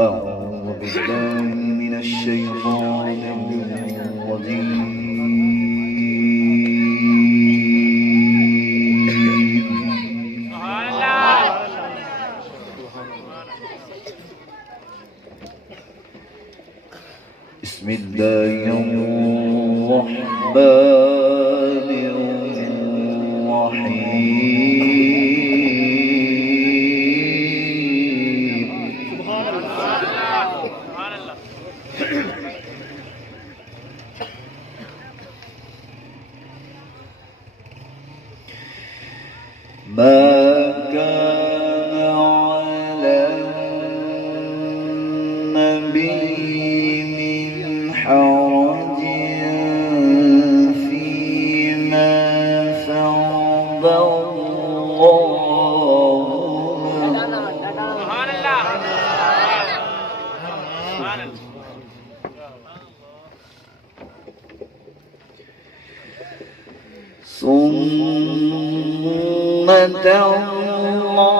أعوذ بالله من الشيطان الرجيم. بسم الله الرحمن الرحيم. ما كان على النبي من حرج فيما فرض سنة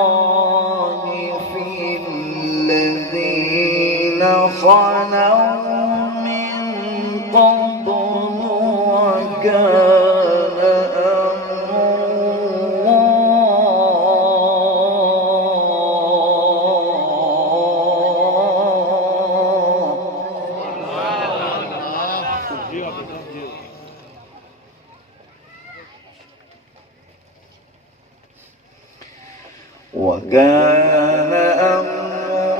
الله في الذين خلوا من قبل وكان وكان أمر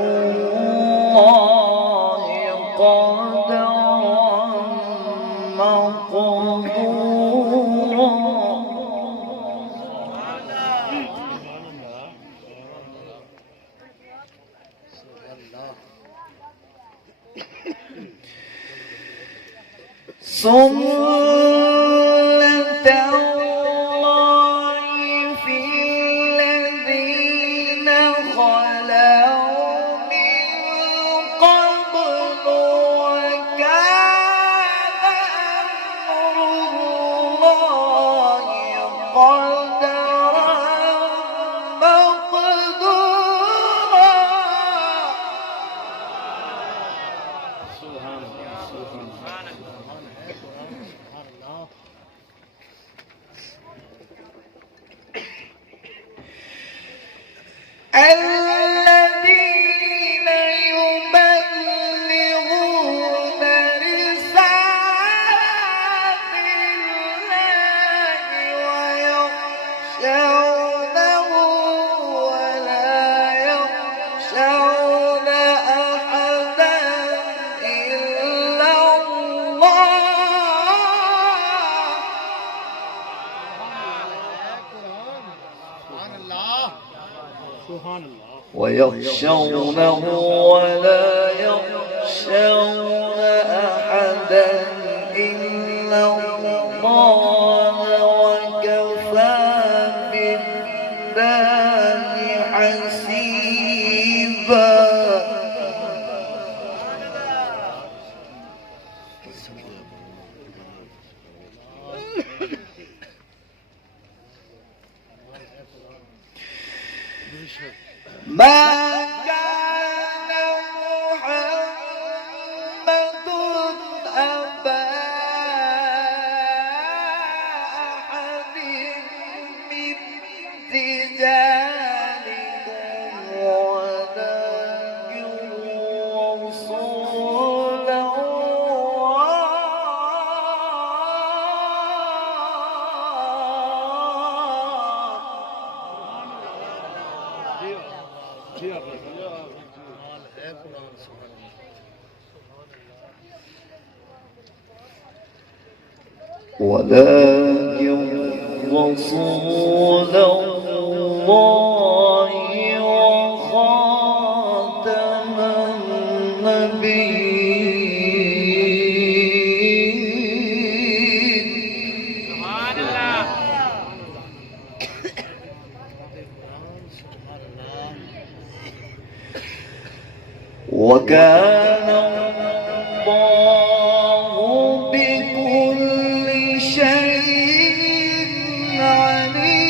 الله قدرا مقدورا. سنة الله في الذين خلوا من قبل وكان أمر الله قدرا مقدورا. الذين يبلغون رسالات الله ويخشونه ولا يخشون أحدا إلا الله. ويخشونه ولا يخشون أحدا إلا الله وكفى بالله حسيبا. ما كان محمد أبا أحد من رجالكم ولكن رسول ولكن رسول الله وخاتم النبيين. سبحان الله. وكان الله بكل شيء عليما.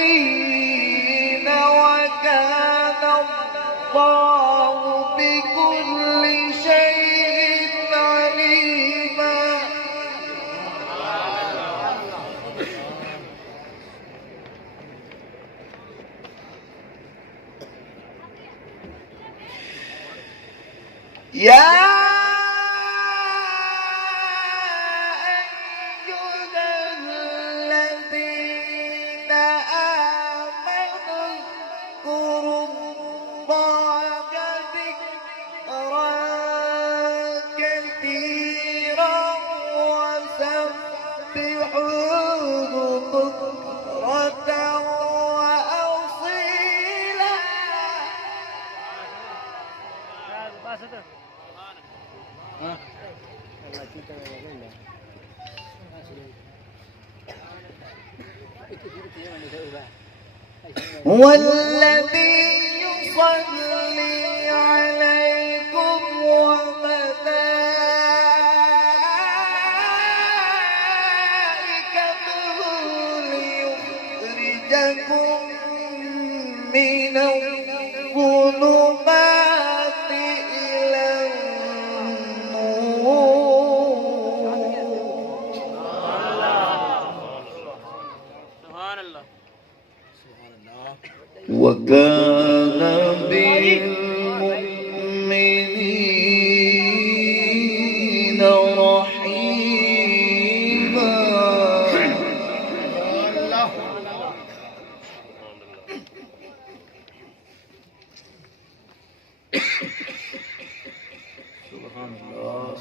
النبيين وكان الله بكل شيء عليما. يا هو الذي يصلي عليكم وملائكته ليخرجكم من الظلمات إلى النور. سبحان الله. وكان بالمؤمنين رحيما. سبحان الله.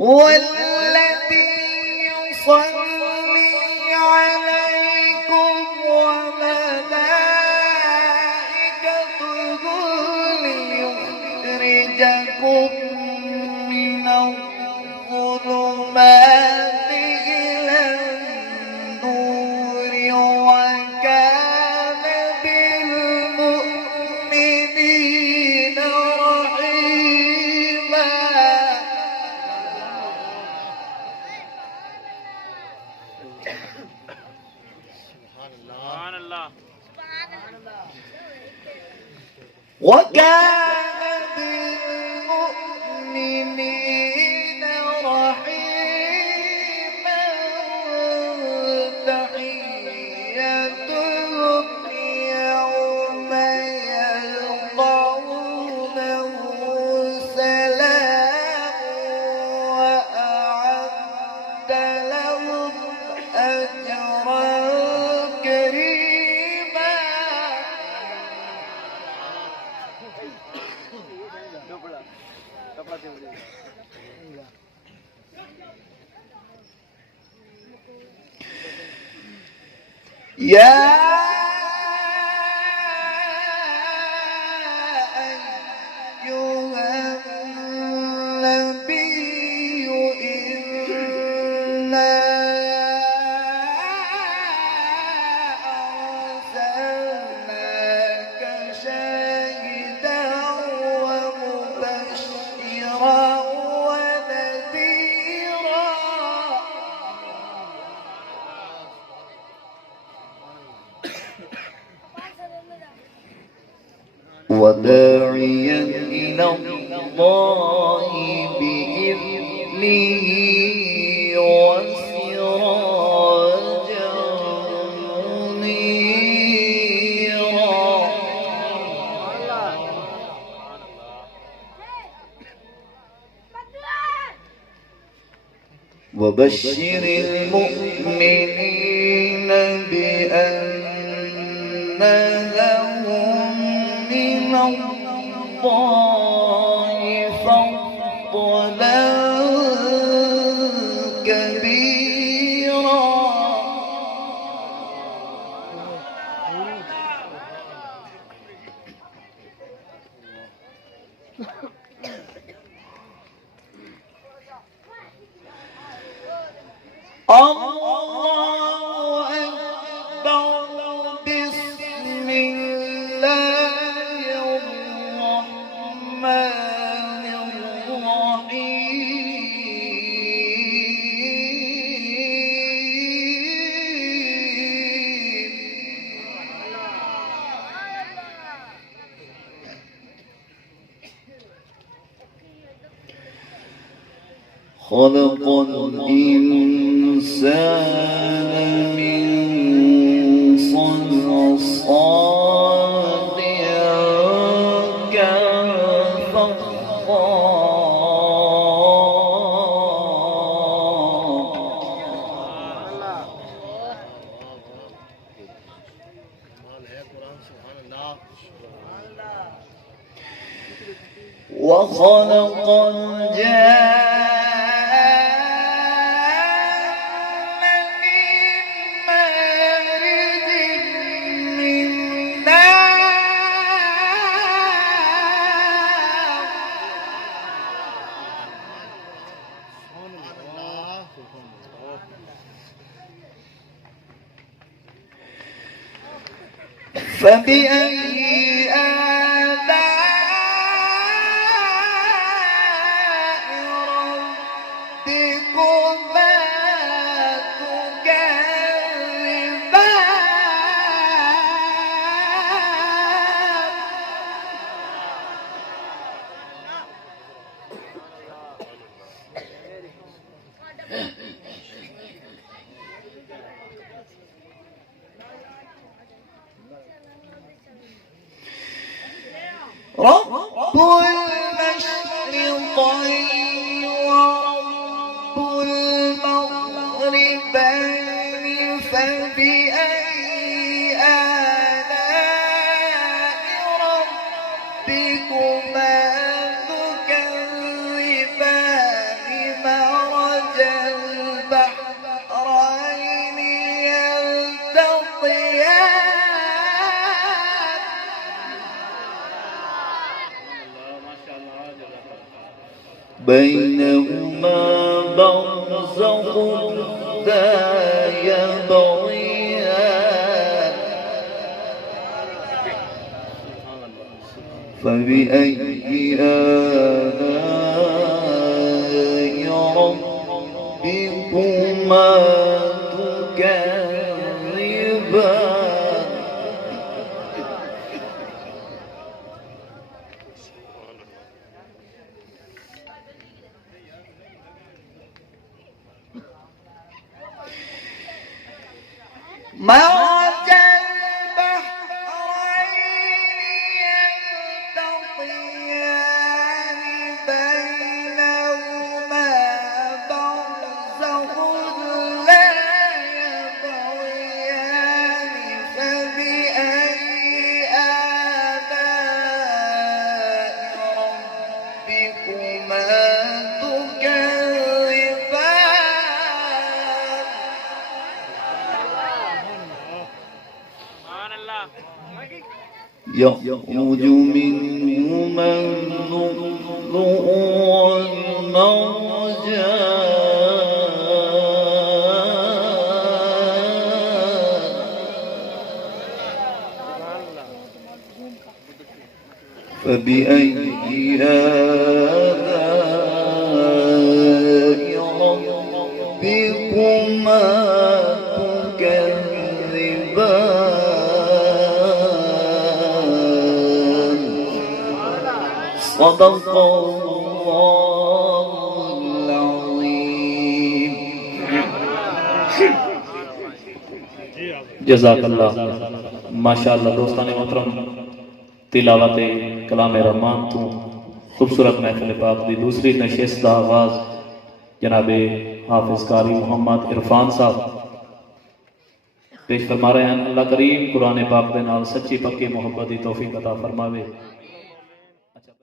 هو الذي يصلي عليكم وملائكته ليخرجكم من الظلمات إلى النور وكان بالمؤمنين رحيما. سبحان الله. وكان بالمؤمنين رحيما. تحيتهم يوم يلقونه سلام وأعد لهم أجرا كريما. يا أيها النبي إنا أرسلناك شاهدا ومبشرا ونذيرا وداعيا إلى الله بإذنه وسراجا منيرا. وبشر المؤمنين بأن لهم من الله فضلا كبيرا. الله أكبر. بسم الله الرحمن الرحيم. خلق الإنسان من صلصال كالفخار وخلق الجان من مارج من نار فبأي آلاء ربكما رب المشرقين ورب المغربين فبأي آلاء ربكما تكذبان مرج البحرين يلتقيان بينهما برزخ لا يبغيان فبأي آلاء ربكما تكذبان مرج البحرين يلتقيان بينهما برزخ لا يبغيان فبأي آلاء ربكما يخرج منهما اللؤلؤ والمرجان فبأي آلاء ربكما تكذبان صدق الله العظيم जज़ाकल्लाह माशाअल्लाह दोस्तान मोहतरम तिलावत कलाम रहमान तो खूबसूरत महफिल पाक की दूसरी नशिस्त का आगाज जनाबे हाफिज कारी मोहम्मद इरफान साहब पेश फरमा रहे हैं। अल्लाह करीम कुरान पाक के नाल सच्ची पक्की मोहब्बत की तौफीक अता फरमावे।